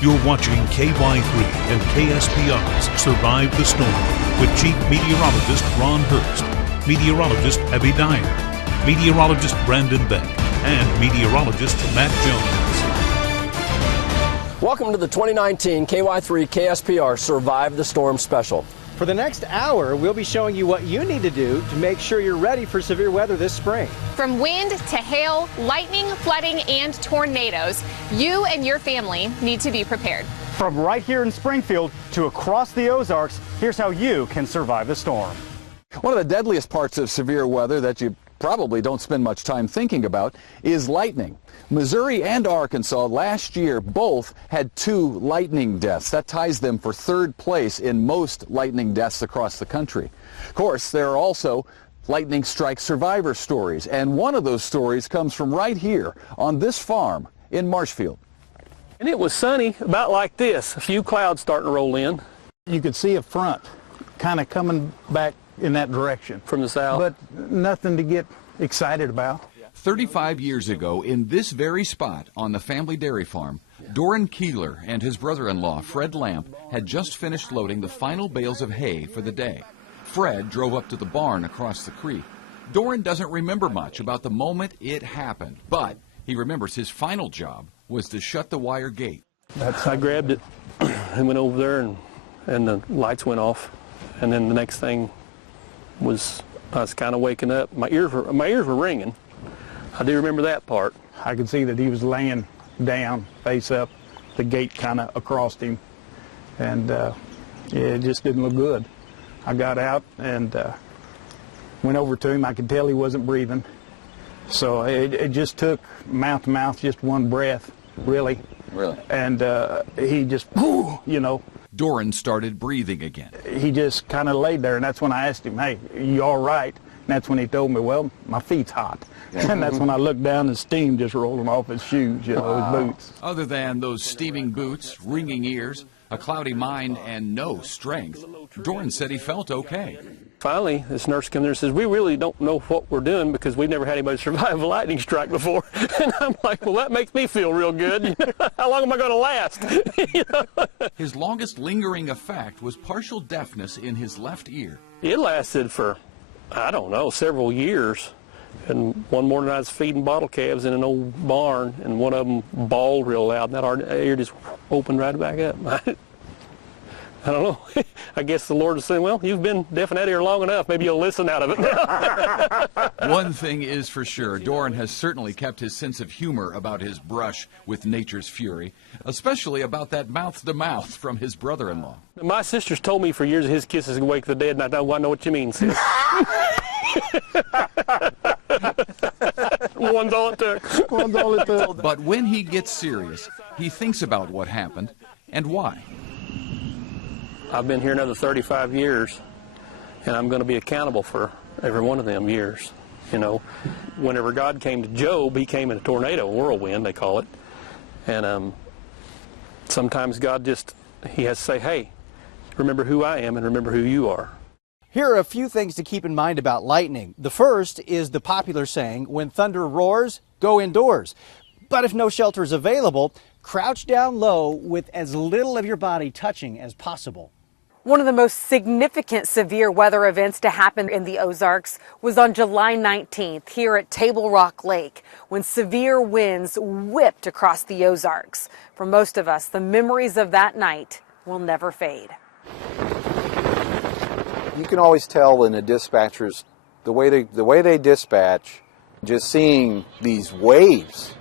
You're watching KY3 and KSPR's Survive the Storm with Chief Meteorologist Ron Hurst, Meteorologist Abby Dyer, Meteorologist Brandon Beck, and Meteorologist Matt Jones. Welcome to the 2019 KY3 KSPR Survive the Storm Special. For the next hour, we'll be showing you what you need to do to make sure you're ready for severe weather this spring. From wind to hail, lightning, flooding, and tornadoes, you and your family need to be prepared. From right here in Springfield to across the Ozarks, here's how you can survive the storm. One of the deadliest parts of severe weather that you probably don't spend much time thinking about is lightning. Missouri and Arkansas last year both had 2 lightning deaths. That ties them for 3rd place in most lightning deaths across the country. Of course, there are also lightning strike survivor stories, and one of those stories comes from right here on this farm in Marshfield. And it was sunny, about like this, a few clouds starting to roll in. You could see a front kind of coming back in that direction. From the south. But nothing to get excited about. 35 years ago, in this very spot on the family dairy farm, Doran Keeler and his brother-in-law, Fred Lamp, had just finished loading the final bales of hay for the day. Fred drove up to the barn across the creek. Doran doesn't remember much about the moment it happened, but he remembers his final job was to shut the wire gate. I grabbed it and went over there, and the lights went off. And then the next thing was I was kind of waking up. My ears were ringing. I do remember that part. I could see that he was laying down, face up, the gate kind of across him, and it just didn't look good. I got out and went over to him. I could tell he wasn't breathing, so it just took mouth to mouth, just one breath, really. Really? And he just, you know. Doran started breathing again. He just kind of laid there, and that's when I asked him, hey, you all right? And that's when he told me, well, my feet's hot. And that's when I looked down and steam just rolling off his shoes, you know, his boots. Other than those steaming boots, ringing ears, a cloudy mind, and no strength, Doran said he felt okay. Finally, this nurse comes in and says, we really don't know what we're doing because we've never had anybody survive a lightning strike before. And I'm like, well, that makes me feel real good. How long am I going to last? You know? His longest lingering effect was partial deafness in his left ear. It lasted for, I don't know, several years. And one morning I was feeding bottle calves in an old barn, and one of them bawled real loud, and that ear just opened right back up. I don't know. I guess the Lord is saying, well, you've been deaf in that ear long enough. Maybe you'll listen out of it now. One thing is for sure, Doran has certainly kept his sense of humor about his brush with nature's fury, especially about that mouth-to-mouth from his brother-in-law. My sister's told me for years that his kisses can wake the dead, and I know what you mean, sis. One's all it took. One's all it took. But when he gets serious, he thinks about what happened and why. I've been here another 35 years, and I'm going to be accountable for every one of them years. You know, whenever God came to Job, he came in a tornado, whirlwind, they call it. And sometimes God he has to say, hey, remember who I am and remember who you are. Here are a few things to keep in mind about lightning. The first is the popular saying, when thunder roars, go indoors. But if no shelter is available, crouch down low with as little of your body touching as possible. One of the most significant severe weather events to happen in the Ozarks was on July 19th here at Table Rock Lake, when severe winds whipped across the Ozarks. For most of us, the memories of that night will never fade. You can always tell in the dispatchers, the way they dispatch, just seeing these waves,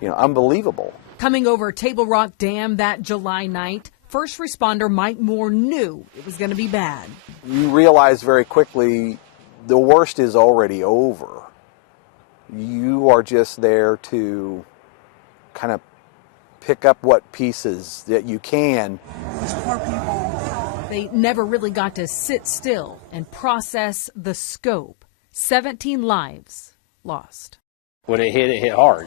unbelievable. Coming over Table Rock Dam that July night, first responder Mike Moore knew it was going to be bad. You realize very quickly the worst is already over. You are just there to kind of pick up what pieces that you can. These poor people. They never really got to sit still and process the scope. 17 lives lost. When it hit hard.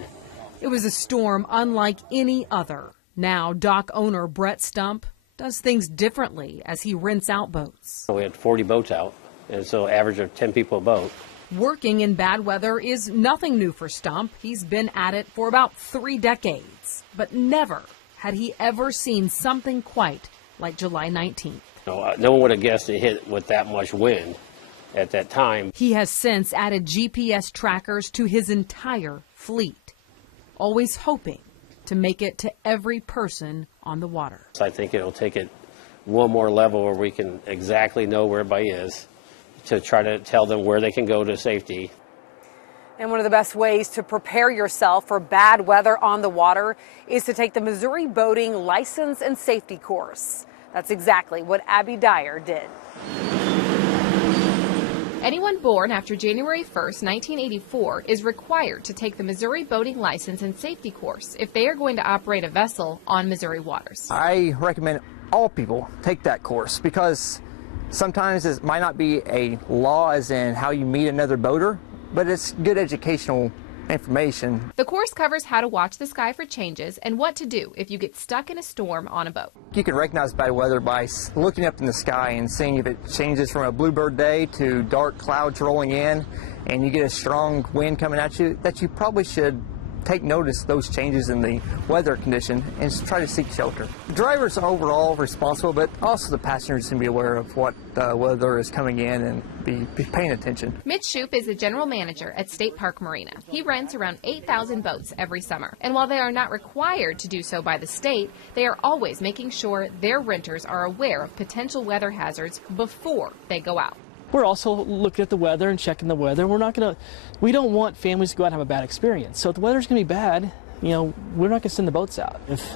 It was a storm unlike any other. Now, dock owner Brett Stump does things differently as he rents out boats. We had 40 boats out, and so average of 10 people a boat. Working in bad weather is nothing new for Stump. He's been at it for about 3 decades. months, but never had he ever seen something quite like July 19th. No one would have guessed it hit with that much wind at that time. He has since added GPS trackers to his entire fleet, always hoping to make it to every person on the water. So I think it'll take it one more level where we can exactly know where everybody is to try to tell them where they can go to safety. And one of the best ways to prepare yourself for bad weather on the water is to take the Missouri Boating License and Safety Course. That's exactly what Abby Dyer did. Anyone born after January 1st, 1984 is required to take the Missouri Boating License and Safety Course if they are going to operate a vessel on Missouri waters. I recommend all people take that course because sometimes it might not be a law as in how you meet another boater, but it's good educational information. The course covers how to watch the sky for changes and what to do if you get stuck in a storm on a boat. You can recognize bad weather by looking up in the sky and seeing if it changes from a bluebird day to dark clouds rolling in and you get a strong wind coming at you, that you probably should take notice of those changes in the weather condition and try to seek shelter. The drivers are overall responsible, but also the passengers can be aware of what weather is coming in and be paying attention. Mitch Shoup is the general manager at State Park Marina. He rents around 8,000 boats every summer. And while they are not required to do so by the state, they are always making sure their renters are aware of potential weather hazards before they go out. We're also looking at the weather and checking the weather. We don't want families to go out and have a bad experience. So if the weather's going to be bad, we're not going to send the boats out. If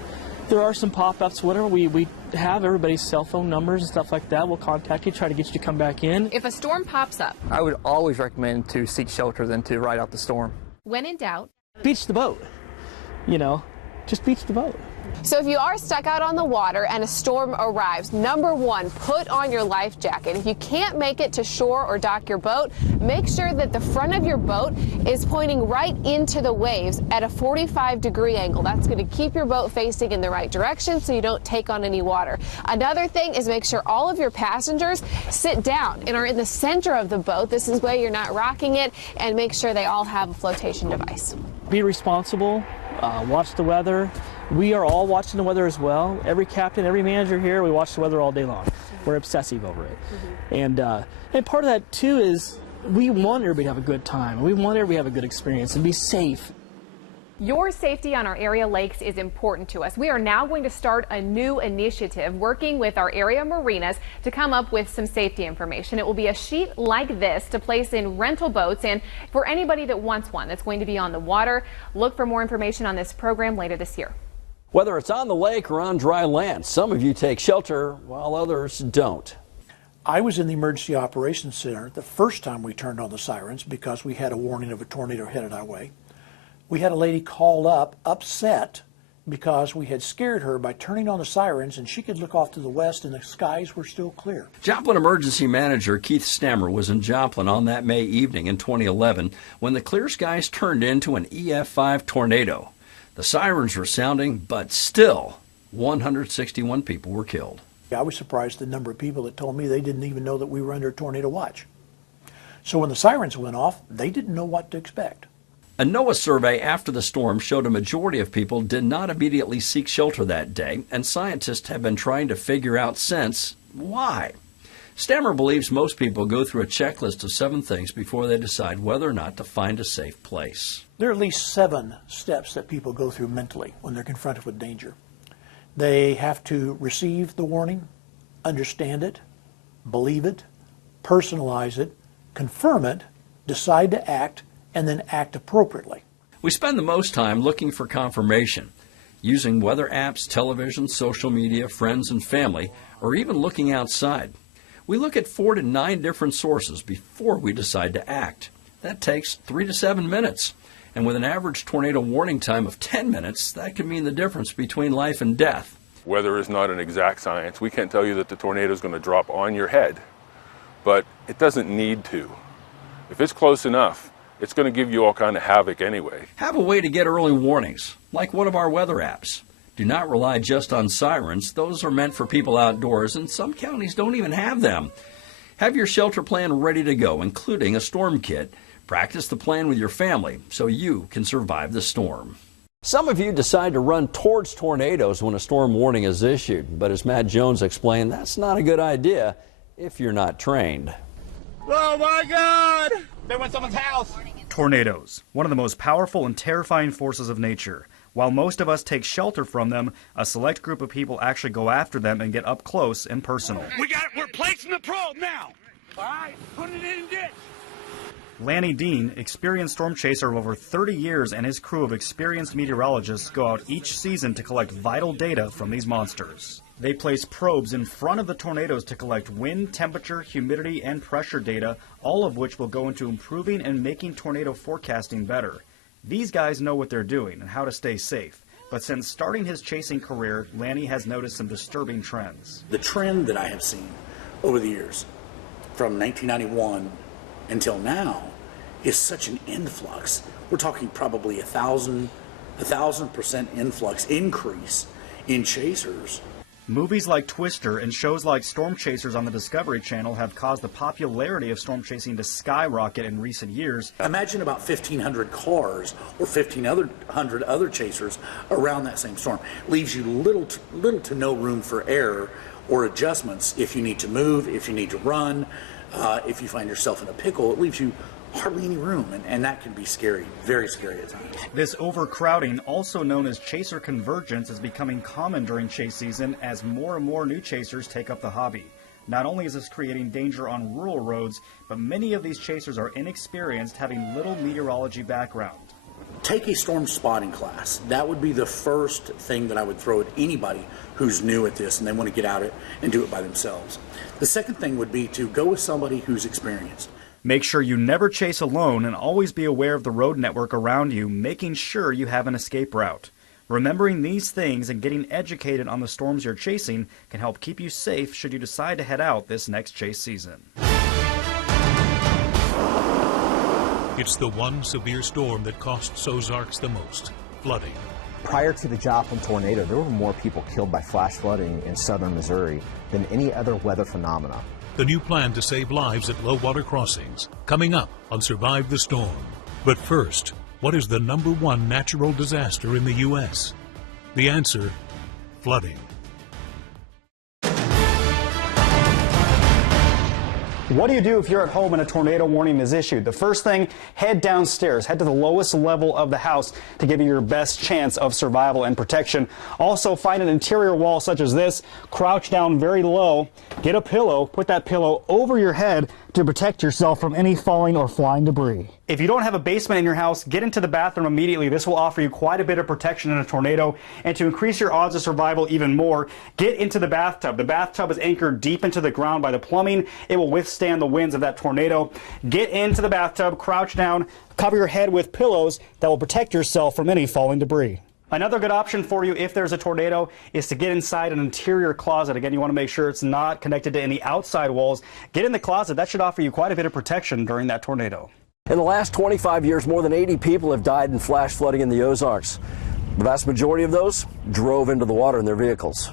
there are some pop-ups, whatever, we have everybody's cell phone numbers and stuff like that. We'll contact you, try to get you to come back in. If a storm pops up, I would always recommend to seek shelter than to ride out the storm. when in doubt, beach the boat. Just beach the boat. So if you are stuck out on the water and a storm arrives, number one, put on your life jacket. If you can't make it to shore or dock your boat, make sure that the front of your boat is pointing right into the waves at a 45-degree angle. That's going to keep your boat facing in the right direction so you don't take on any water. Another thing is make sure all of your passengers sit down and are in the center of the boat. This is where you're not rocking it, and make sure they all have a flotation device. Be responsible. Watch the weather. We are all watching the weather as well. Every captain, every manager here, we watch the weather all day long. We're obsessive over it. And part of that, too, is we want everybody to have a good time. We want everybody to have a good experience and be safe. Your safety on our area lakes is important to us. We are now going to start a new initiative working with our area marinas to come up with some safety information. It will be a sheet like this to place in rental boats, and for anybody that wants one that's going to be on the water, look for more information on this program later this year. Whether it's on the lake or on dry land, some of you take shelter while others don't. I was in the Emergency Operations Center the first time we turned on the sirens because we had a warning of a tornado headed our way. We had a lady call up upset because we had scared her by turning on the sirens and she could look off to the west and the skies were still clear. Joplin Emergency Manager Keith Stammer was in Joplin on that May evening in 2011 when the clear skies turned into an EF5 tornado. The sirens were sounding, but still 161 people were killed. I was surprised at the number of people that told me they didn't even know that we were under tornado watch. So when the sirens went off, they didn't know what to expect. A NOAA survey after the storm showed a majority of people did not immediately seek shelter that day, and scientists have been trying to figure out since why. Stammer believes most people go through a checklist of 7 things before they decide whether or not to find a safe place. There are at least 7 steps that people go through mentally when they're confronted with danger. They have to receive the warning, understand it, believe it, personalize it, confirm it, decide to act, and then act appropriately. We spend the most time looking for confirmation, using weather apps, television, social media, friends and family, or even looking outside. We look at 4 to 9 different sources before we decide to act. That takes 3 to 7 minutes. And with an average tornado warning time of 10 minutes, that can mean the difference between life and death. Weather is not an exact science. We can't tell you that the tornado is going to drop on your head, but it doesn't need to. If it's close enough, it's going to give you all kind of havoc anyway. Have a way to get early warnings, like one of our weather apps. Do not rely just on sirens. Those are meant for people outdoors, and some counties don't even have them. Have your shelter plan ready to go, including a storm kit. Practice the plan with your family so you can survive the storm. Some of you decide to run towards tornadoes when a storm warning is issued, but as Matt Jones explained, that's not a good idea if you're not trained. Oh my God! They went someone's house! Tornadoes, one of the most powerful and terrifying forces of nature. While most of us take shelter from them, a select group of people actually go after them and get up close and personal. We're placing the probe now! All right, put it in ditch! Lanny Dean, experienced storm chaser of over 30 years, and his crew of experienced meteorologists go out each season to collect vital data from these monsters. They place probes in front of the tornadoes to collect wind, temperature, humidity, and pressure data, all of which will go into improving and making tornado forecasting better. These guys know what they're doing and how to stay safe. But since starting his chasing career, Lanny has noticed some disturbing trends. The trend that I have seen over the years, from 1991 until now, is such an influx. We're talking probably 1,000% influx increase in chasers. Movies like Twister and shows like Storm Chasers on the Discovery Channel have caused the popularity of storm chasing to skyrocket in recent years. Imagine about 1,500 cars or 1,500 other chasers around that same storm. Leaves you little to no room for error or adjustments if you need to move, if you need to run, if you find yourself in a pickle. It leaves you hardly any room, and that can be scary, very scary at times. This overcrowding, also known as chaser convergence, is becoming common during chase season as more and more new chasers take up the hobby. Not only is this creating danger on rural roads, but many of these chasers are inexperienced, having little meteorology background. Take a storm spotting class. That would be the first thing that I would throw at anybody who's new at this and they want to get out it and do it by themselves. The second thing would be to go with somebody who's experienced. Make sure you never chase alone and always be aware of the road network around you, making sure you have an escape route. Remembering these things and getting educated on the storms you're chasing can help keep you safe should you decide to head out this next chase season. It's the one severe storm that costs Ozarks the most, flooding. Prior to the Joplin tornado, there were more people killed by flash flooding in southern Missouri than any other weather phenomena. The new plan to save lives at low water crossings, coming up on Survive the Storm. But first, what is the #1 natural disaster in the U.S.? The answer, flooding. What do you do if you're at home and a tornado warning is issued? The first thing, head downstairs. Head to the lowest level of the house to give you your best chance of survival and protection. Also, find an interior wall such as this. Crouch down very low. Get a pillow. Put that pillow over your head to protect yourself from any falling or flying debris. If you don't have a basement in your house, get into the bathroom immediately. This will offer you quite a bit of protection in a tornado. And to increase your odds of survival even more, get into the bathtub. The bathtub is anchored deep into the ground by the plumbing. It will withstand the winds of that tornado. Get into the bathtub, crouch down, cover your head with pillows that will protect yourself from any falling debris. Another good option for you if there's a tornado is to get inside an interior closet. Again, you want to make sure it's not connected to any outside walls. Get in the closet. That should offer you quite a bit of protection during that tornado. In the last 25 years, more than 80 people have died in flash flooding in the Ozarks. The vast majority of those drove into the water in their vehicles.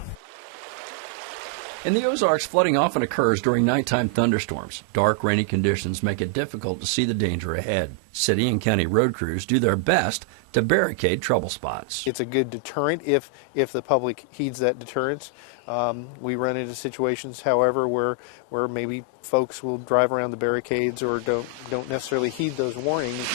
In the Ozarks, flooding often occurs during nighttime thunderstorms. Dark, rainy conditions make it difficult to see the danger ahead. City and county road crews do their best to barricade trouble spots. It's a good deterrent if the public heeds that deterrence. We run into situations, however, where maybe folks will drive around the barricades or don't necessarily heed those warnings.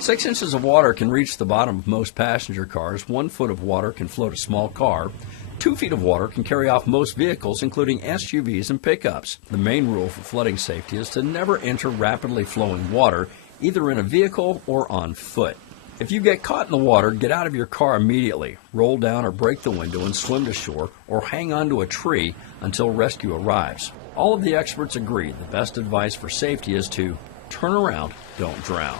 6 inches of water can reach the bottom of most passenger cars. 1 foot of water can float a small car. 2 feet of water can carry off most vehicles, including SUVs and pickups. The main rule for flooding safety is to never enter rapidly flowing water, either in a vehicle or on foot. If you get caught in the water, get out of your car immediately. Roll down or break the window and swim to shore, or hang onto a tree until rescue arrives. All of the experts agree the best advice for safety is to turn around, don't drown.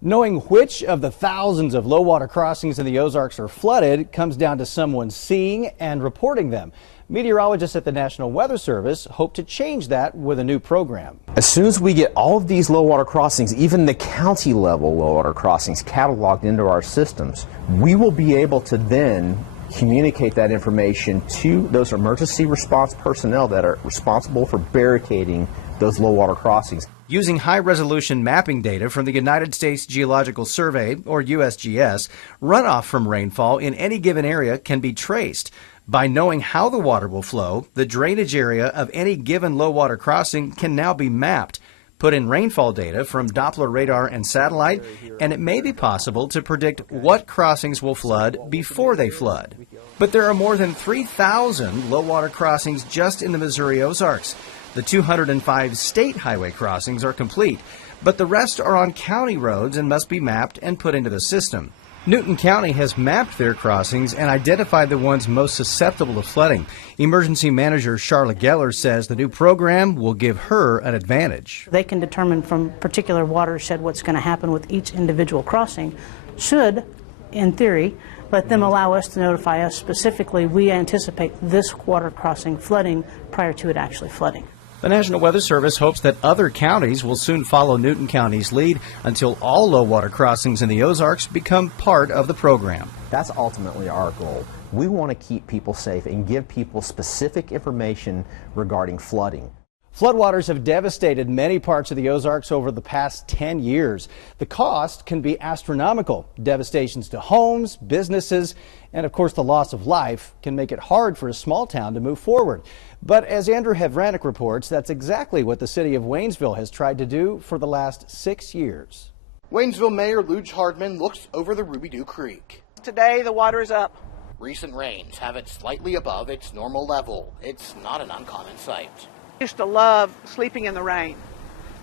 Knowing which of the thousands of low water crossings in the Ozarks are flooded comes down to someone seeing and reporting them. Meteorologists at the National Weather Service hope to change that with a new program. As soon as we get all of these low water crossings, even the county level low water crossings cataloged into our systems, we will be able to then communicate that information to those emergency response personnel that are responsible for barricading those low water crossings. Using high-resolution mapping data from the United States Geological Survey, or USGS, runoff from rainfall in any given area can be traced. By knowing how the water will flow, the drainage area of any given low-water crossing can now be mapped. Put in rainfall data from Doppler radar and satellite, and it may be possible to predict what crossings will flood before they flood. But there are more than 3,000 low-water crossings just in the Missouri Ozarks. The 205 state highway crossings are complete, but the rest are on county roads and must be mapped and put into the system. Newton County has mapped their crossings and identified the ones most susceptible to flooding. Emergency Manager Charlotte Geller says the new program will give her an advantage. They can determine from particular watershed what's going to happen with each individual crossing. Should, in theory, let them allow us to notify us specifically, we anticipate this water crossing flooding prior to it actually flooding. The National Weather Service hopes that other counties will soon follow Newton County's lead until all low-water crossings in the Ozarks become part of the program. That's ultimately our goal. We want to keep people safe and give people specific information regarding flooding. Floodwaters have devastated many parts of the Ozarks over the past 10 years. The cost can be astronomical. Devastations to homes, businesses, and of course the loss of life can make it hard for a small town to move forward. But as Andrew Havranek reports, that's exactly what the city of Waynesville has tried to do for the last 6 years. Waynesville Mayor Luge Hardman looks over the Ruby-Doo Creek. Today the water is up. Recent rains have it slightly above its normal level. It's not an uncommon sight. I used to love sleeping in the rain.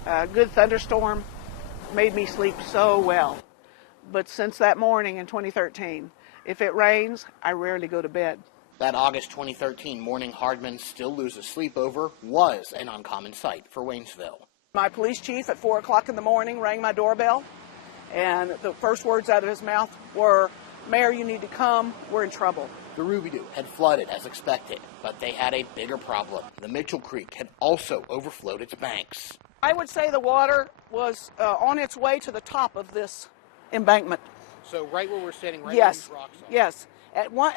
A good thunderstorm made me sleep so well. But since that morning in 2013, if it rains, I rarely go to bed. That August 2013 morning Hardman still loses sleep over was an uncommon sight for Waynesville. My police chief at 4 o'clock in the morning rang my doorbell, and the first words out of his mouth were, "Mayor, you need to come, we're in trouble." The Ruby-Doo had flooded as expected, but they had a bigger problem. The Mitchell Creek had also overflowed its banks. I would say the water was on its way to the top of this embankment. So right where we're sitting, right yes, where these rocks are. Yes.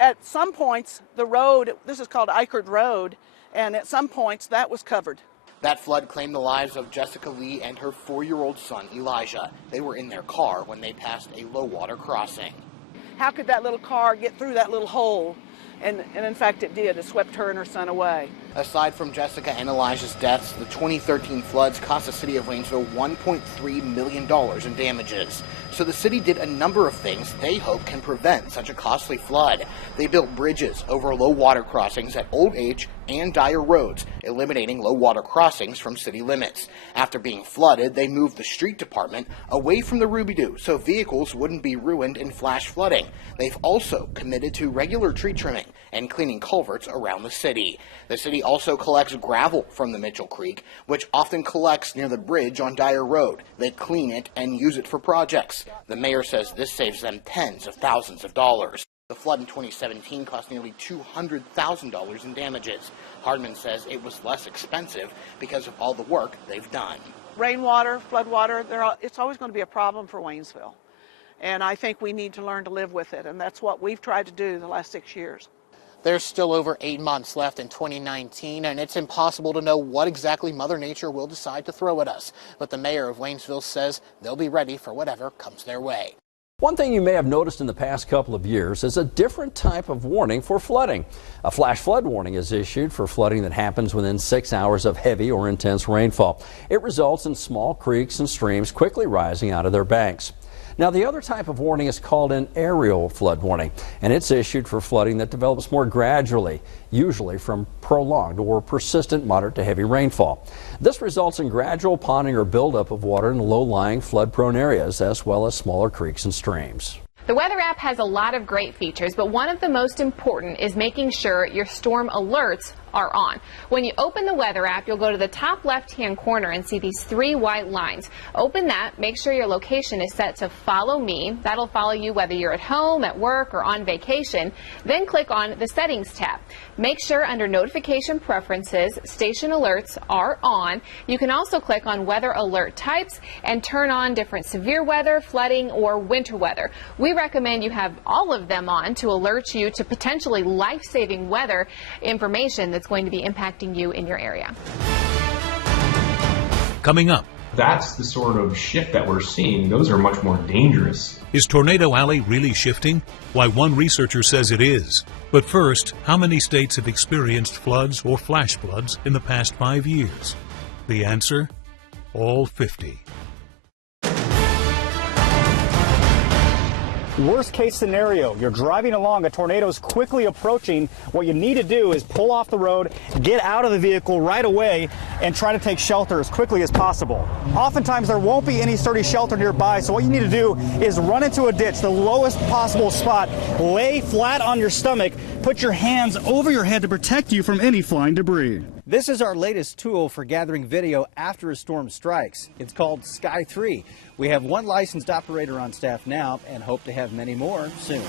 At some points, the road, this is called Eichard Road, and at some points that was covered. That flood claimed the lives of Jessica Lee and her 4-year-old son, Elijah. They were in their car when they passed a low-water crossing. How could that little car get through that little hole? And in fact, it did. It swept her and her son away. Aside from Jessica and Elijah's deaths, the 2013 floods cost the city of Waynesville $1.3 million in damages. So the city did a number of things they hope can prevent such a costly flood. They built bridges over low water crossings at Old H and Dyer roads, eliminating low water crossings from city limits. After being flooded, they moved the street department away from the Ruby-Doo so vehicles wouldn't be ruined in flash flooding. They've also committed to regular tree trimming and cleaning culverts around the city. The city also collects gravel from the Mitchell Creek, which often collects near the bridge on Dyer Road. They clean it and use it for projects. The mayor says this saves them tens of thousands of dollars. The flood in 2017 cost nearly $200,000 in damages. Hardman says it was less expensive because of all the work they've done. Rainwater, floodwater, it's always going to be a problem for Waynesville. And I think we need to learn to live with it, and that's what we've tried to do the last 6 years. There's still over 8 months left in 2019, and it's impossible to know what exactly Mother Nature will decide to throw at us. But the mayor of Waynesville says they'll be ready for whatever comes their way. One thing you may have noticed in the past couple of years is a different type of warning for flooding. A flash flood warning is issued for flooding that happens within 6 hours of heavy or intense rainfall. It results in small creeks and streams quickly rising out of their banks. Now, the other type of warning is called an aerial flood warning, and it's issued for flooding that develops more gradually, usually from prolonged or persistent moderate to heavy rainfall. This results in gradual ponding or buildup of water in low-lying flood-prone areas, as well as smaller creeks and streams. The weather app has a lot of great features, but one of the most important is making sure your storm alerts are on. When you open the weather app, you'll go to the top left-hand corner and see these 3 white lines. Open that, make sure your location is set to follow me. That'll follow you whether you're at home, at work, or on vacation. Then click on the settings tab. Make sure under notification preferences, station alerts are on. You can also click on weather alert types and turn on different severe weather, flooding, or winter weather. We recommend you have all of them on to alert you to potentially life-saving weather information that's going to be impacting you in your area. Coming up, that's the sort of shift that we're seeing. Those are much more dangerous. Is Tornado Alley really shifting? Why, one researcher says it is. But first, how many states have experienced floods or flash floods in the past 5 years? The answer? All 50. Worst case scenario, you're driving along, a tornado is quickly approaching. What you need to do is pull off the road, get out of the vehicle right away, and try to take shelter as quickly as possible. Oftentimes there won't be any sturdy shelter nearby, so what you need to do is run into a ditch, the lowest possible spot, lay flat on your stomach, put your hands over your head to protect you from any flying debris. This is our latest tool for gathering video after a storm strikes. It's called Sky 3. We have one licensed operator on staff now and hope to have many more soon.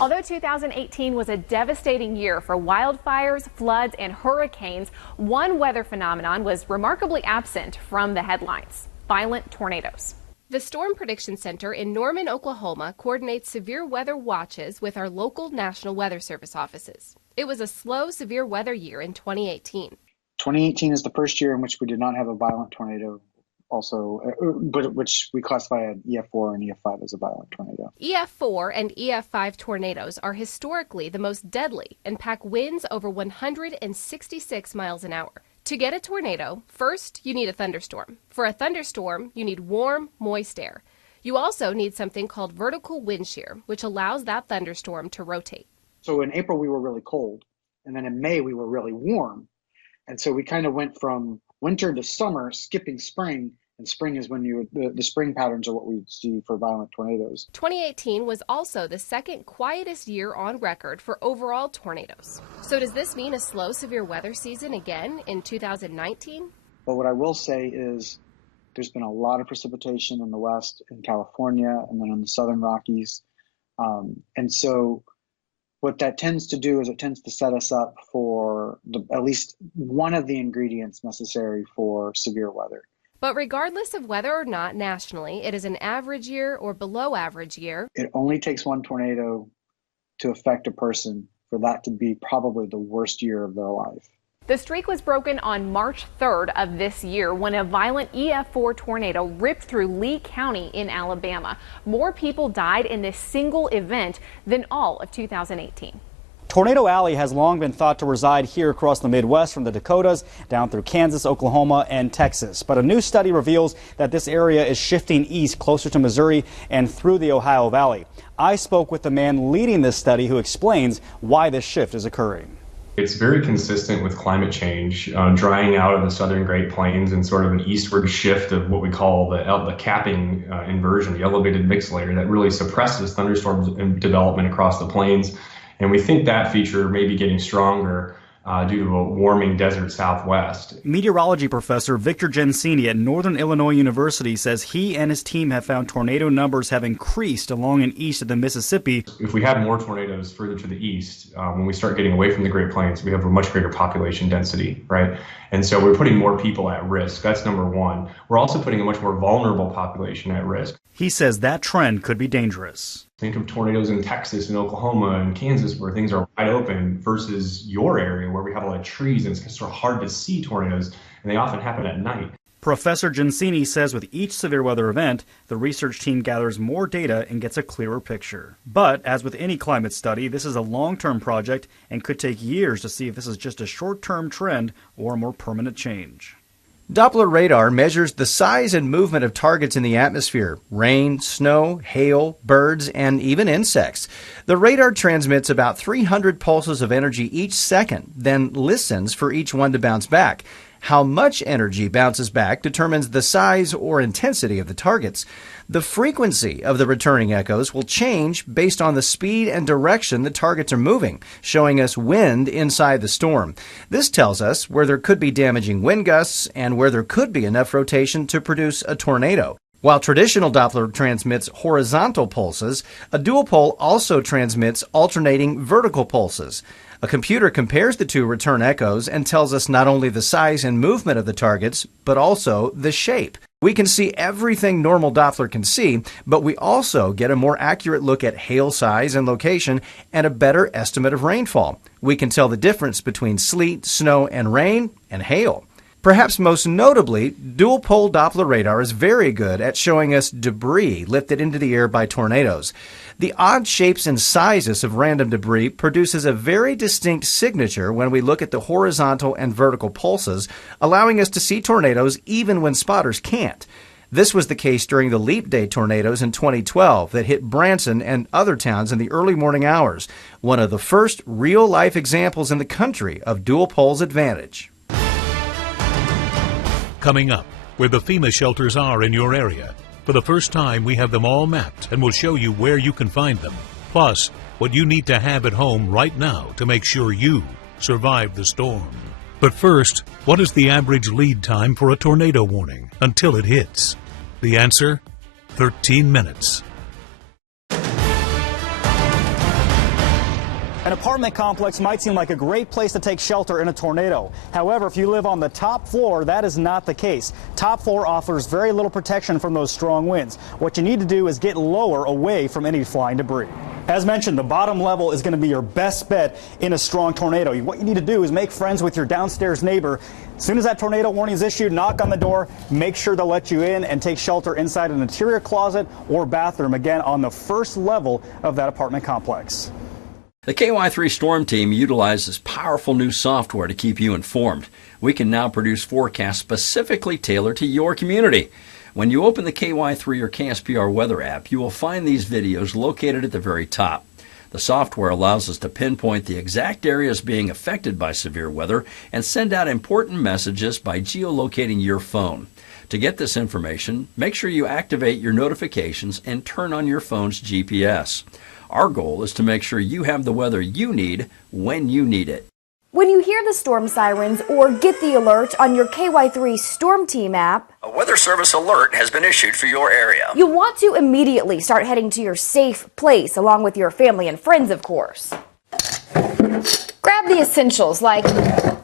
Although 2018 was a devastating year for wildfires, floods, and hurricanes, one weather phenomenon was remarkably absent from the headlines: violent tornadoes. The Storm Prediction Center in Norman, Oklahoma coordinates severe weather watches with our local National Weather Service offices. It was a slow, severe weather year in 2018. 2018 is the first year in which we did not have a violent tornado, but which we classify an EF4 and EF5 as a violent tornado. EF4 and EF5 tornadoes are historically the most deadly and pack winds over 166 miles an hour. To get a tornado, first you need a thunderstorm. For a thunderstorm, you need warm, moist air. You also need something called vertical wind shear, which allows that thunderstorm to rotate. So in April we were really cold, and then in May we were really warm. And so we kind of went from winter to summer, skipping spring, and spring is when the spring patterns are what we see for violent tornadoes. 2018 was also the second quietest year on record for overall tornadoes. So does this mean a slow, severe weather season again in 2019? But what I will say is there's been a lot of precipitation in the west, in California, and then in the southern Rockies. And so what that tends to do is it tends to set us up for at least one of the ingredients necessary for severe weather. But regardless of whether or not nationally it is an average year or below average year, it only takes one tornado to affect a person for that to be probably the worst year of their life. the streak was broken on March 3rd of this year when a violent EF4 tornado ripped through Lee County in Alabama. More people died in this single event than all of 2018. Tornado Alley has long been thought to reside here across the Midwest from the Dakotas down through Kansas, Oklahoma, and Texas. But a new study reveals that this area is shifting east closer to Missouri and through the Ohio Valley. I spoke with the man leading this study who explains why this shift is occurring. It's very consistent with climate change, drying out of the southern Great Plains and sort of an eastward shift of what we call the capping inversion, the elevated mix layer that really suppresses thunderstorm development across the plains. And we think that feature may be getting stronger due to a warming desert southwest. Meteorology professor Victor Gensini at Northern Illinois University says he and his team have found tornado numbers have increased along and east of the Mississippi. If we have more tornadoes further to the east, when we start getting away from the Great Plains, we have a much greater population density, right? And so we're putting more people at risk. That's number one. We're also putting a much more vulnerable population at risk. He says that trend could be dangerous. Think of tornadoes in Texas and Oklahoma and Kansas where things are wide open versus your area where we have a lot of trees and it's sort of hard to see tornadoes, and they often happen at night. Professor Gensini says with each severe weather event, the research team gathers more data and gets a clearer picture. But as with any climate study, this is a long-term project and could take years to see if this is just a short-term trend or a more permanent change. Doppler radar measures the size and movement of targets in the atmosphere: rain, snow, hail, birds, and even insects. The radar transmits about 300 pulses of energy each second, then listens for each one to bounce back. How much energy bounces back determines the size or intensity of the targets. The frequency of the returning echoes will change based on the speed and direction the targets are moving, showing us wind inside the storm. This tells us where there could be damaging wind gusts and where there could be enough rotation to produce a tornado. While traditional Doppler transmits horizontal pulses, a dual pole also transmits alternating vertical pulses. A computer compares the two return echoes and tells us not only the size and movement of the targets, but also the shape. We can see everything normal Doppler can see, but we also get a more accurate look at hail size and location and a better estimate of rainfall. We can tell the difference between sleet, snow, and rain and hail. Perhaps most notably, dual-pole Doppler radar is very good at showing us debris lifted into the air by tornadoes. The odd shapes and sizes of random debris produces a very distinct signature when we look at the horizontal and vertical pulses, allowing us to see tornadoes even when spotters can't. This was the case during the Leap Day tornadoes in 2012 that hit Branson and other towns in the early morning hours, one of the first real-life examples in the country of dual-poles advantage. Coming up, where the FEMA shelters are in your area. For the first time, we have them all mapped and will show you where you can find them. Plus, what you need to have at home right now to make sure you survive the storm. But first, what is the average lead time for a tornado warning until it hits? The answer? 13 minutes. An apartment complex might seem like a great place to take shelter in a tornado. However, if you live on the top floor, that is not the case. Top floor offers very little protection from those strong winds. What you need to do is get lower, away from any flying debris. As mentioned, the bottom level is going to be your best bet in a strong tornado. What you need to do is make friends with your downstairs neighbor. As soon as that tornado warning is issued, knock on the door, make sure they'll let you in and take shelter inside an interior closet or bathroom, again, on the first level of that apartment complex. The KY3 Storm Team utilizes powerful new software to keep you informed. We can now produce forecasts specifically tailored to your community. When you open the KY3 or KSPR weather app, you will find these videos located at the very top. The software allows us to pinpoint the exact areas being affected by severe weather and send out important messages by geolocating your phone. To get this information, make sure you activate your notifications and turn on your phone's GPS. Our goal is to make sure you have the weather you need when you need it. When you hear the storm sirens or get the alert on your KY3 Storm Team app, a weather service alert has been issued for your area. You'll want to immediately start heading to your safe place along with your family and friends, of course. Grab the essentials like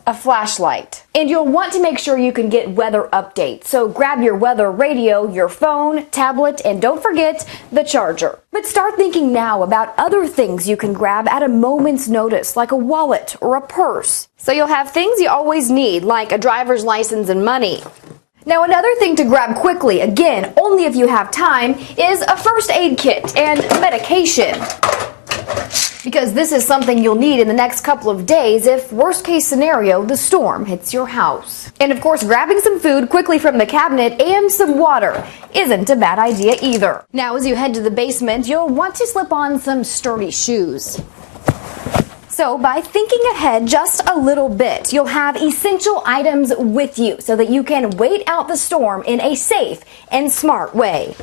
a flashlight. And you'll want to make sure you can get weather updates. So grab your weather radio, your phone, tablet, and don't forget the charger. But start thinking now about other things you can grab at a moment's notice, like a wallet or a purse. So you'll have things you always need, like a driver's license and money. Now, another thing to grab quickly, again, only if you have time, is a first aid kit and medication. Because this is something you'll need in the next couple of days if, worst case scenario, the storm hits your house. And of course, grabbing some food quickly from the cabinet and some water isn't a bad idea either. Now, as you head to the basement, you'll want to slip on some sturdy shoes. So by thinking ahead just a little bit, you'll have essential items with you so that you can wait out the storm in a safe and smart way.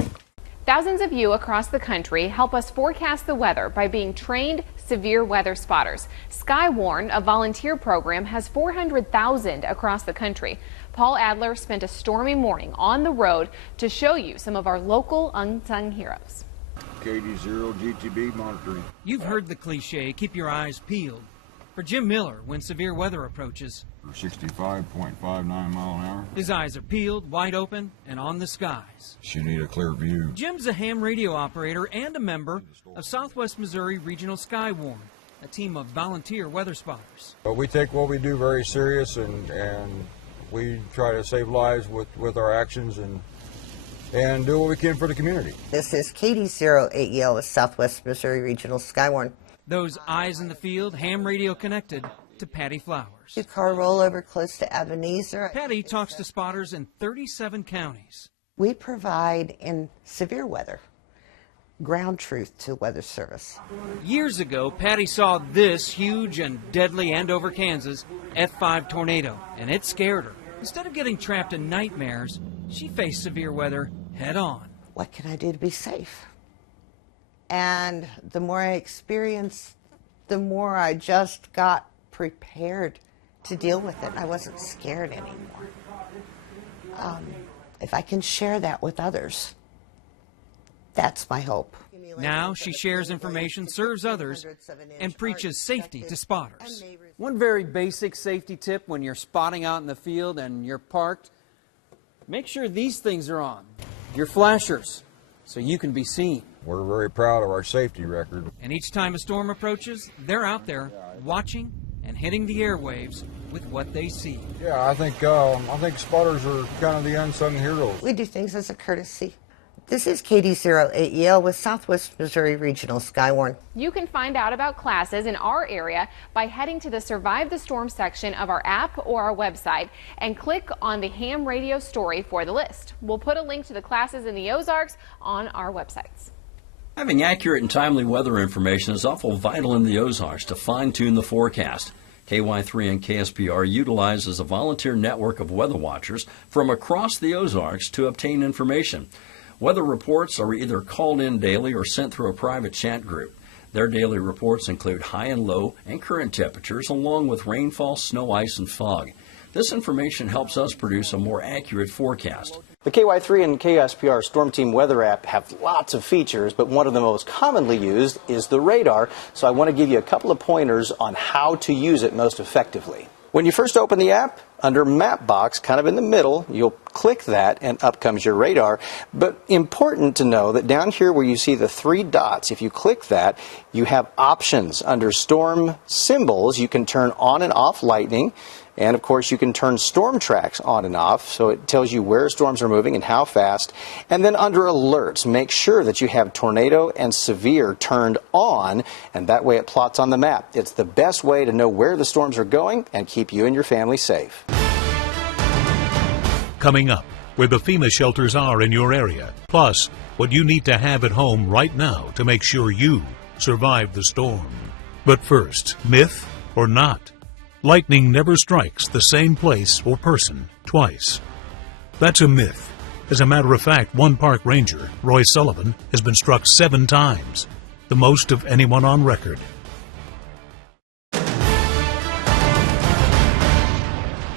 Thousands of you across the country help us forecast the weather by being trained severe weather spotters. Skywarn, a volunteer program, has 400,000 across the country. Paul Adler spent a stormy morning on the road to show you some of our local unsung heroes. KD0 GTB monitoring. You've heard the cliche, keep your eyes peeled. For Jim Miller, when severe weather approaches, 65.59 mile an hour. His eyes are peeled, wide open, and on the skies. You need a clear view. Jim's a ham radio operator and a member of Southwest Missouri Regional Skywarn, a team of volunteer weather spotters. But we take what we do very serious, and we try to save lives with our actions and do what we can for the community. This is KD08EL with Southwest Missouri Regional Skywarn. Those eyes in the field, ham radio connected to Patty Flowers. Two-car rollover close to Ebenezer. Patty talks to spotters in 37 counties. We provide, in severe weather, ground truth to Weather Service. Years ago, Patty saw this huge and deadly Andover, Kansas F5 tornado, and it scared her. Instead of getting trapped in nightmares, she faced severe weather head on. What can I do to be safe? And the more I experienced, the more I just got prepared to deal with it. I wasn't scared anymore. If I can share that with others, that's my hope. Now she shares information, serves others, and preaches safety to spotters. One very basic safety tip when you're spotting out in the field and you're parked, make sure these things are on. Your flashers, so you can be seen. We're very proud of our safety record. And each time a storm approaches, they're out there watching and hitting the airwaves with what they see. Yeah, I think spotters are kind of the unsung heroes. We do things as a courtesy. This is KD08EL with Southwest Missouri Regional Skywarn. You can find out about classes in our area by heading to the Survive the Storm section of our app or our website and click on the ham radio story for the list. We'll put a link to the classes in the Ozarks on our websites. Having accurate and timely weather information is awful vital in the Ozarks to fine-tune the forecast. KY3 and KSPR utilizes a volunteer network of weather watchers from across the Ozarks to obtain information. Weather reports are either called in daily or sent through a private chat group. Their daily reports include high and low and current temperatures along with rainfall, snow, ice, and fog. This information helps us produce a more accurate forecast. The KY3 and KSPR Storm Team Weather app have lots of features, but one of the most commonly used is the radar, so I want to give you a couple of pointers on how to use it most effectively. When you first open the app, under Map Box, kind of in the middle, you'll click that and up comes your radar. But important to know that down here where you see the 3 dots, if you click that, you have options. Under Storm Symbols, you can turn on and off lightning. And, of course, you can turn storm tracks on and off, so it tells you where storms are moving and how fast. And then under alerts, make sure that you have tornado and severe turned on, and that way it plots on the map. It's the best way to know where the storms are going and keep you and your family safe. Coming up, where the FEMA shelters are in your area, plus what you need to have at home right now to make sure you survive the storm. But first, myth or not? Lightning never strikes the same place or person twice. That's a myth. As a matter of fact, one park ranger, Roy Sullivan, has been struck 7 times, the most of anyone on record.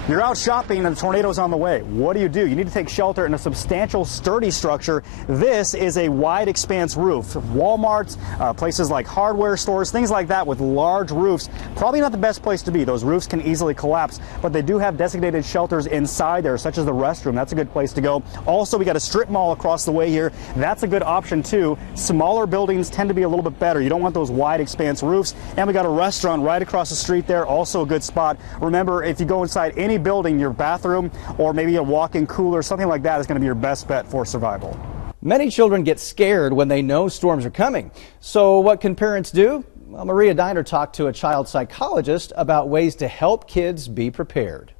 You're out shopping and the tornado's on the way. What do? You need to take shelter in a substantial, sturdy structure. This is a wide expanse roof. Walmarts, places like hardware stores, things like that with large roofs, probably not the best place to be. Those roofs can easily collapse, but they do have designated shelters inside there, such as the restroom. That's a good place to go. Also, we got a strip mall across the way here. That's a good option too. Smaller buildings tend to be a little bit better. You don't want those wide expanse roofs. And we got a restaurant right across the street there, also a good spot. Remember, if you go inside any building, your bathroom or maybe a walk-in cooler, something like that is going to be your best bet for survival. Many children get scared when they know storms are coming. So what can parents do? Well, Maria Diner talked to a child psychologist about ways to help kids be prepared.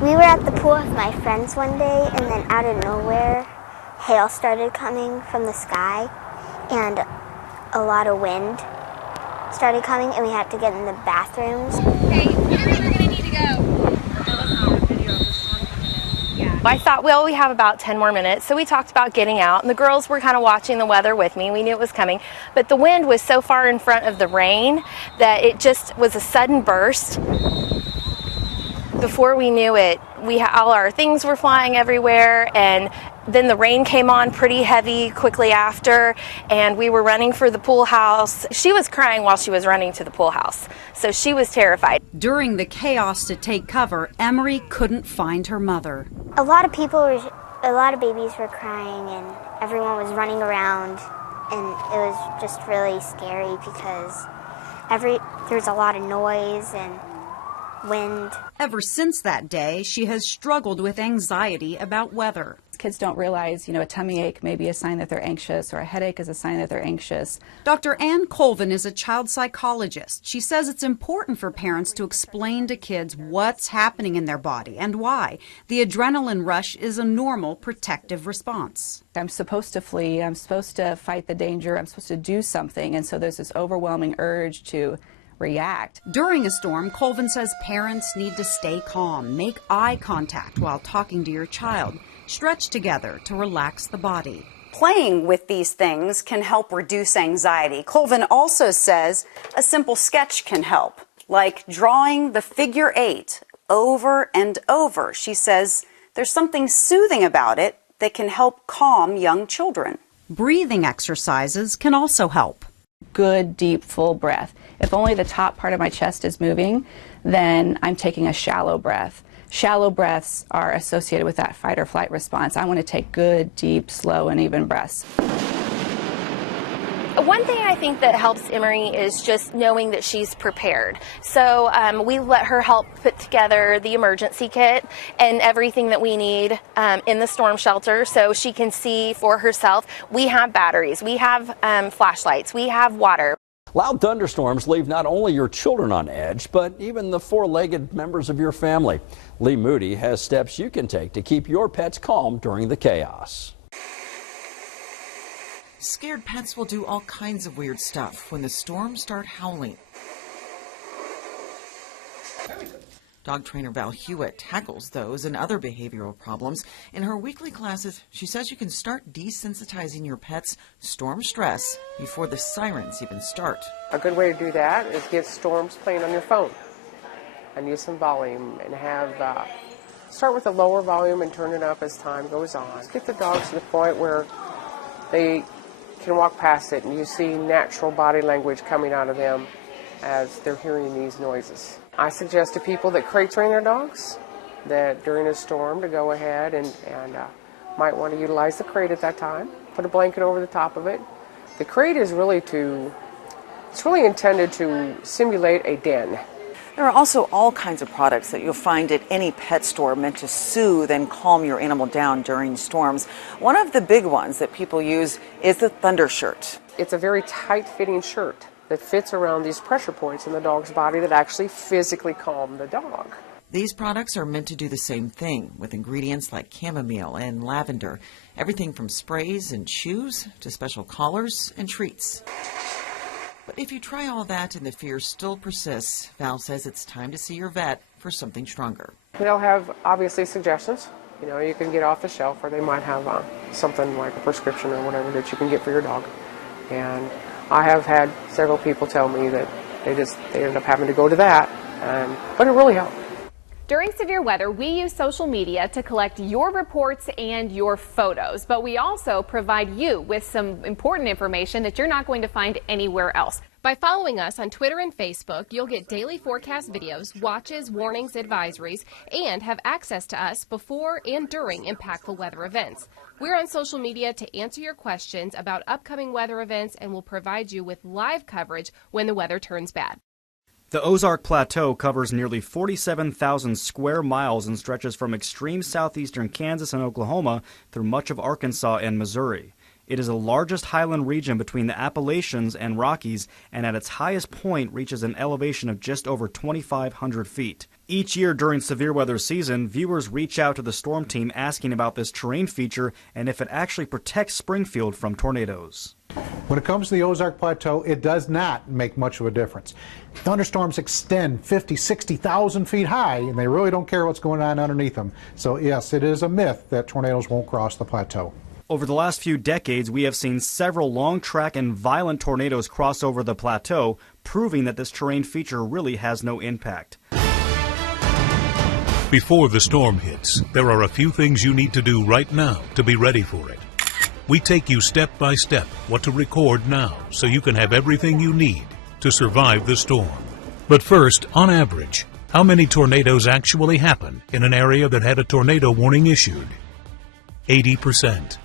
We were at the pool with my friends one day, and then out of nowhere, hail started coming from the sky, and a lot of wind started coming, and we had to get in the bathrooms. Okay, we're gonna need to go. I thought, well, we have about 10 more minutes, so we talked about getting out, and the girls were kind of watching the weather with me. We knew it was coming, but the wind was so far in front of the rain that it just was a sudden burst. Before we knew it, all our things were flying everywhere, and then the rain came on pretty heavy quickly after, and we were running for the pool house. She was crying while she was running to the pool house, so she was terrified. During the chaos to take cover, Emery couldn't find her mother. A lot of babies were crying, and everyone was running around, and it was just really scary because there's a lot of noise and wind. Ever since that day, she has struggled with anxiety about weather. Kids don't realize, a tummy ache may be a sign that they're anxious, or a headache is a sign that they're anxious. Dr. Ann Colvin is a child psychologist. She says it's important for parents to explain to kids what's happening in their body and why. The adrenaline rush is a normal protective response. I'm supposed to flee, I'm supposed to fight the danger, I'm supposed to do something, and so there's this overwhelming urge to react. During a storm, Colvin says parents need to stay calm, make eye contact while talking to your child, stretch together to relax the body. Playing with these things can help reduce anxiety. Colvin also says a simple sketch can help, like drawing the figure 8 over and over. She says there's something soothing about it that can help calm young children. Breathing exercises can also help. Good, deep, full breath. If only the top part of my chest is moving, then I'm taking a shallow breath. Shallow breaths are associated with that fight or flight response. I want to take good, deep, slow, and even breaths. One thing I think that helps Emery is just knowing that she's prepared. So we let her help put together the emergency kit and everything that we need in the storm shelter so she can see for herself. We have batteries, we have flashlights, we have water. Loud thunderstorms leave not only your children on edge, but even the four-legged members of your family. Lee Moody has steps you can take to keep your pets calm during the chaos. Scared pets will do all kinds of weird stuff when the storms start howling. Dog trainer Val Hewitt tackles those and other behavioral problems. In her weekly classes, she says you can start desensitizing your pet's storm stress before the sirens even start. A good way to do that is get storms playing on your phone and use some volume and have start with a lower volume and turn it up as time goes on. Get the dogs to the point where they can walk past it and you see natural body language coming out of them as they're hearing these noises. I suggest to people that crate train their dogs that during a storm to go ahead and might want to utilize the crate at that time. Put a blanket over the top of it. The crate is really intended to simulate a den. There are also all kinds of products that you'll find at any pet store meant to soothe and calm your animal down during storms. One of the big ones that people use is the Thunder Shirt. It's a very tight-fitting shirt that fits around these pressure points in the dog's body that actually physically calm the dog. These products are meant to do the same thing with ingredients like chamomile and lavender, everything from sprays and chews to special collars and treats. But if you try all that and the fear still persists, Val says it's time to see your vet for something stronger. They'll have obviously suggestions. You know, you can get off the shelf, or they might have something like a prescription or whatever that you can get for your dog. And I have had several people tell me that they ended up having to go to that, but it really helped. During severe weather, we use social media to collect your reports and your photos, but we also provide you with some important information that you're not going to find anywhere else. By following us on Twitter and Facebook, you'll get daily forecast videos, watches, warnings, advisories, and have access to us before and during impactful weather events. We're on social media to answer your questions about upcoming weather events and will provide you with live coverage when the weather turns bad. The Ozark Plateau covers nearly 47,000 square miles and stretches from extreme southeastern Kansas and Oklahoma through much of Arkansas and Missouri. It is the largest highland region between the Appalachians and Rockies, and at its highest point reaches an elevation of just over 2,500 feet. Each year during severe weather season, viewers reach out to the storm team asking about this terrain feature and if it actually protects Springfield from tornadoes. When it comes to the Ozark Plateau, it does not make much of a difference. Thunderstorms extend 50, 60,000 feet high, and they really don't care what's going on underneath them. So yes, it is a myth that tornadoes won't cross the plateau. Over the last few decades, we have seen several long-track and violent tornadoes cross over the plateau, proving that this terrain feature really has no impact. Before the storm hits, there are a few things you need to do right now to be ready for it. We take you step by step what to record now so you can have everything you need to survive the storm. But first, on average, how many tornadoes actually happen in an area that had a tornado warning issued? 80%.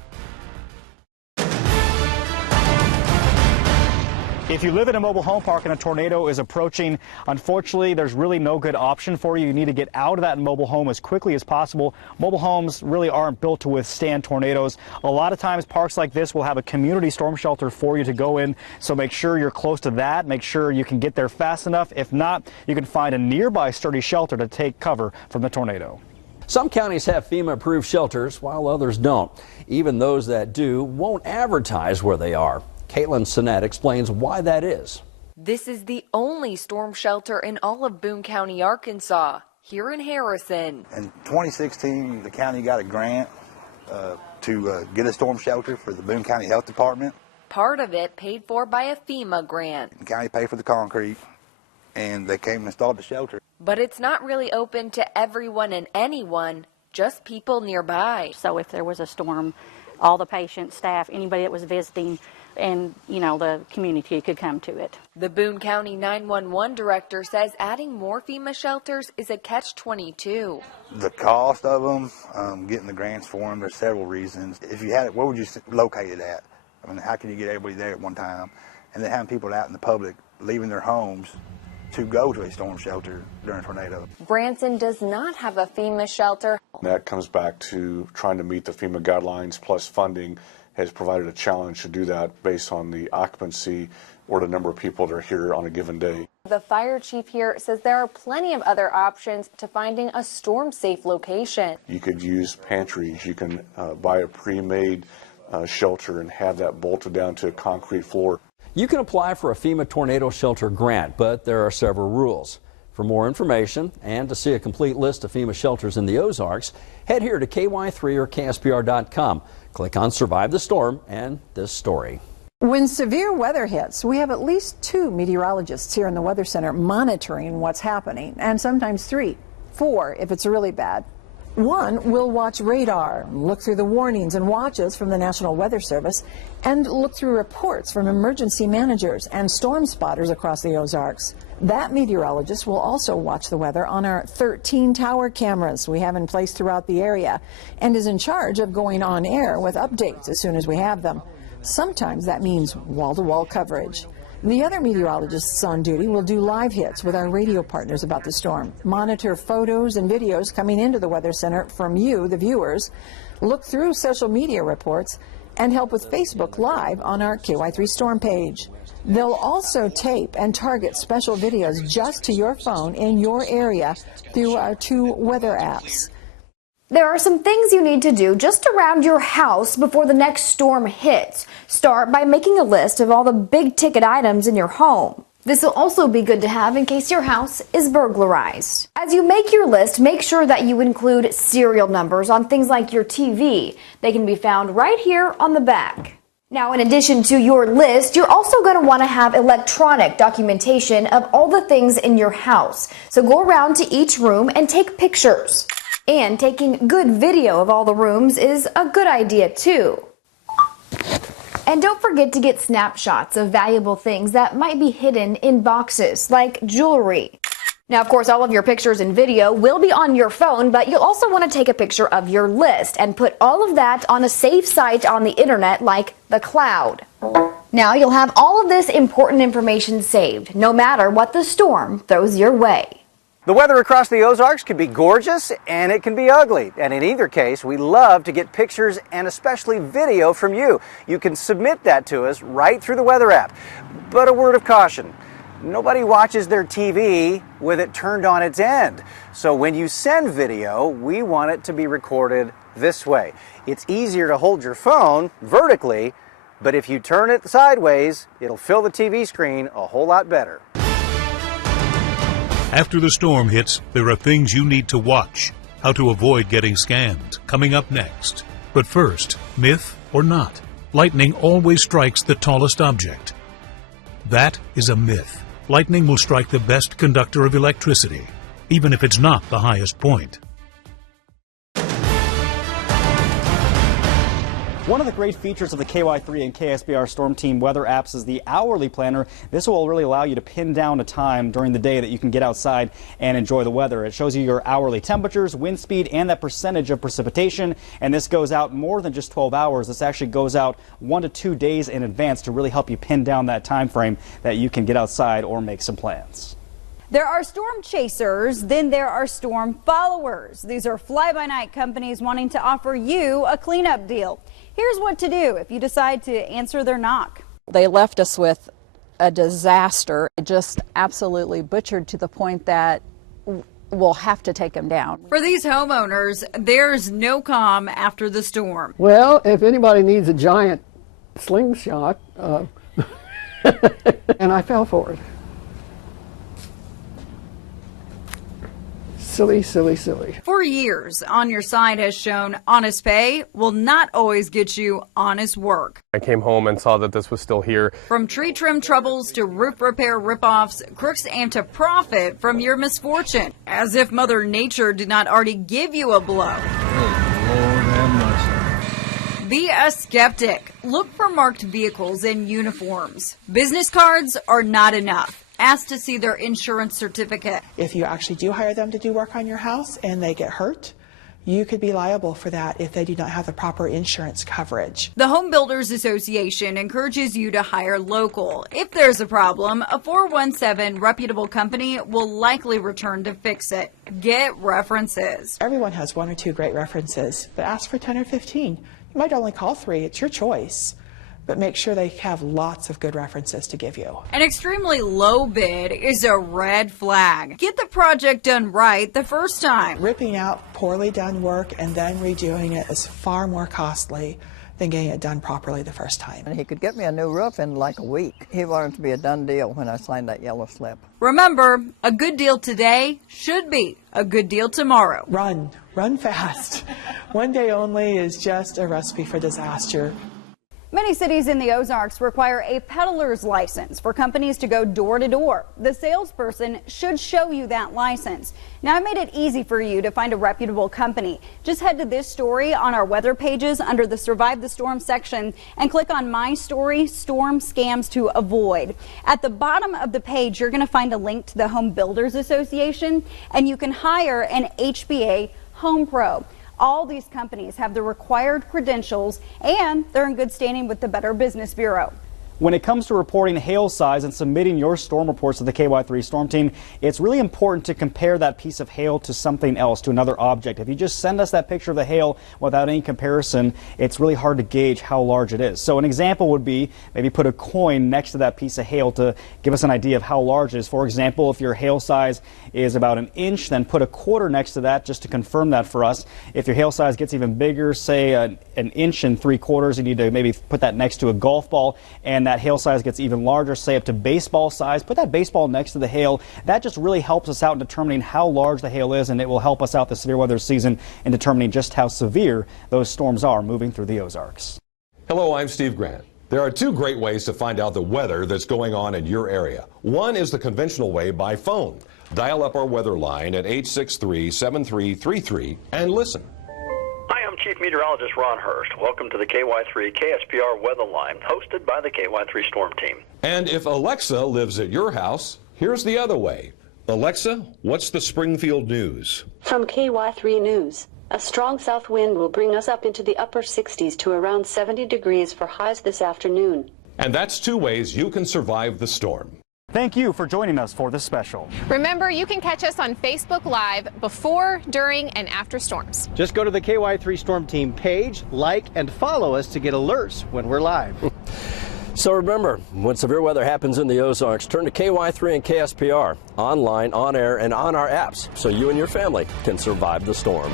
If you live in a mobile home park and a tornado is approaching, unfortunately, there's really no good option for you. You need to get out of that mobile home as quickly as possible. Mobile homes really aren't built to withstand tornadoes. A lot of times, parks like this will have a community storm shelter for you to go in, so make sure you're close to that. Make sure you can get there fast enough. If not, you can find a nearby sturdy shelter to take cover from the tornado. Some counties have FEMA-approved shelters, while others don't. Even those that do won't advertise where they are. Caitlin Sinnett explains why that is. This is the only storm shelter in all of Boone County, Arkansas, here in Harrison. In 2016, the county got a grant to get a storm shelter for the Boone County Health Department. Part of it paid for by a FEMA grant. The county paid for the concrete, and they came and installed the shelter. But it's not really open to everyone and anyone, just people nearby. So if there was a storm, all the patients, staff, anybody that was visiting, and, you know, the community could come to it. The Boone County 911 director says adding more FEMA shelters is a catch-22. The cost of them, getting the grants for them, there's several reasons. If you had it, where would you locate it at? I mean, how can you get everybody there at one time? And then having people out in the public leaving their homes to go to a storm shelter during a tornado. Branson does not have a FEMA shelter. That comes back to trying to meet the FEMA guidelines, plus funding has provided a challenge to do that based on the occupancy or the number of people that are here on a given day. The fire chief here says there are plenty of other options to finding a storm-safe location. You could use pantries. You can buy a pre-made shelter and have that bolted down to a concrete floor. You can apply for a FEMA tornado shelter grant, but there are several rules. For more information and to see a complete list of FEMA shelters in the Ozarks, head here to KY3 or KSPR.com. Click on Survive the Storm and this story. When severe weather hits, we have at least 2 meteorologists here in the Weather Center monitoring what's happening, and sometimes 3, 4 if it's really bad. One will watch radar, look through the warnings and watches from the National Weather Service, and look through reports from emergency managers and storm spotters across the Ozarks. That meteorologist will also watch the weather on our 13 tower cameras we have in place throughout the area, and is in charge of going on air with updates as soon as we have them. Sometimes that means wall-to-wall coverage. The other meteorologists on duty will do live hits with our radio partners about the storm, monitor photos and videos coming into the Weather Center from you, the viewers, look through social media reports, and help with Facebook Live on our KY3 Storm page. They'll also tape and target special videos just to your phone in your area through our 2 weather apps. There are some things you need to do just around your house before the next storm hits. Start by making a list of all the big ticket items in your home. This will also be good to have in case your house is burglarized. As you make your list, make sure that you include serial numbers on things like your TV. They can be found right here on the back. Now, in addition to your list, you're also going to want to have electronic documentation of all the things in your house. So go around to each room and take pictures. And taking good video of all the rooms is a good idea too. And don't forget to get snapshots of valuable things that might be hidden in boxes, like jewelry. Now, of course, all of your pictures and video will be on your phone, but you'll also want to take a picture of your list and put all of that on a safe site on the internet like the cloud. Now you'll have all of this important information saved, no matter what the storm throws your way. The weather across the Ozarks can be gorgeous and it can be ugly. And in either case, we love to get pictures and especially video from you. You can submit that to us right through the weather app. But a word of caution. Nobody watches their TV with it turned on its end. So when you send video, we want it to be recorded this way. It's easier to hold your phone vertically, but if you turn it sideways, it'll fill the TV screen a whole lot better. After the storm hits, there are things you need to watch. How to avoid getting scammed, coming up next. But first, myth or not, lightning always strikes the tallest object. That is a myth. Lightning will strike the best conductor of electricity, even if it's not the highest point. One of the great features of the KY3 and KSPR Storm Team weather apps is the hourly planner. This will really allow you to pin down a time during the day that you can get outside and enjoy the weather. It shows you your hourly temperatures, wind speed, and that percentage of precipitation. And this goes out more than just 12 hours. This actually goes out 1 to 2 days in advance to really help you pin down that time frame that you can get outside or make some plans. There are storm chasers, then there are storm followers. These are fly-by-night companies wanting to offer you a cleanup deal. Here's what to do if you decide to answer their knock. They left us with a disaster, just absolutely butchered to the point that we'll have to take them down. For these homeowners, there's no calm after the storm. Well, if anybody needs a giant slingshot, and I fell for it. Silly, silly, silly. For years, On Your Side has shown honest pay will not always get you honest work. I came home and saw that this was still here. From tree trim troubles to roof repair ripoffs, crooks aim to profit from your misfortune, as if Mother Nature did not already give you a blow. Be a skeptic. Look for marked vehicles and uniforms. Business cards are not enough. Ask to see their insurance certificate. If you actually do hire them to do work on your house and they get hurt, you could be liable for that if they do not have the proper insurance coverage. The Home Builders Association encourages you to hire local. If there's a problem, a 417 reputable company will likely return to fix it. Get references. Everyone has 1 or 2 great references, but ask for 10 or 15. You might only call 3. It's your choice. But make sure they have lots of good references to give you. An extremely low bid is a red flag. Get the project done right the first time. Ripping out poorly done work and then redoing it is far more costly than getting it done properly the first time. And he could get me a new roof in like a week. He wanted it to be a done deal when I signed that yellow slip. Remember, a good deal today should be a good deal tomorrow. Run fast. One day only is just a recipe for disaster. Many cities in the Ozarks require a peddler's license for companies to go door to door. The salesperson should show you that license. Now, I made it easy for you to find a reputable company. Just head to this story on our weather pages under the Survive the Storm section and click on My Story, Storm Scams to Avoid. At the bottom of the page, you're going to find a link to the Home Builders Association, and you can hire an HBA Home Pro. All these companies have the required credentials, and they're in good standing with the Better Business Bureau. When it comes to reporting hail size and submitting your storm reports to the KY3 Storm Team, it's really important to compare that piece of hail to something else, to another object. If you just send us that picture of the hail without any comparison, it's really hard to gauge how large it is. So an example would be maybe put a coin next to that piece of hail to give us an idea of how large it is. For example, if your hail size is about 1 inch, then put a quarter next to that just to confirm that for us. If your hail size gets even bigger, say 1 inch and 3/4, you need to maybe put that next to a golf ball, and that hail size gets even larger, say up to baseball size. Put that baseball next to the hail. That just really helps us out in determining how large the hail is, and it will help us out this severe weather season in determining just how severe those storms are moving through the Ozarks. Hello, I'm Steve Grant. There are 2 great ways to find out the weather that's going on in your area. One is the conventional way by phone. Dial up our weather line at 863-7333 and listen. Hi, I'm Chief Meteorologist Ron Hurst. Welcome to the KY3 KSPR Weather Line, hosted by the KY3 Storm Team. And if Alexa lives at your house, here's the other way. Alexa, what's the Springfield news? From KY3 News. A strong south wind will bring us up into the upper 60s to around 70 degrees for highs this afternoon. And that's 2 ways you can survive the storm. Thank you for joining us for this special. Remember, you can catch us on Facebook Live before, during, and after storms. Just go to the KY3 Storm Team page, like, and follow us to get alerts when we're live. So remember, when severe weather happens in the Ozarks, turn to KY3 and KSPR, online, on air, and on our apps, so you and your family can survive the storm.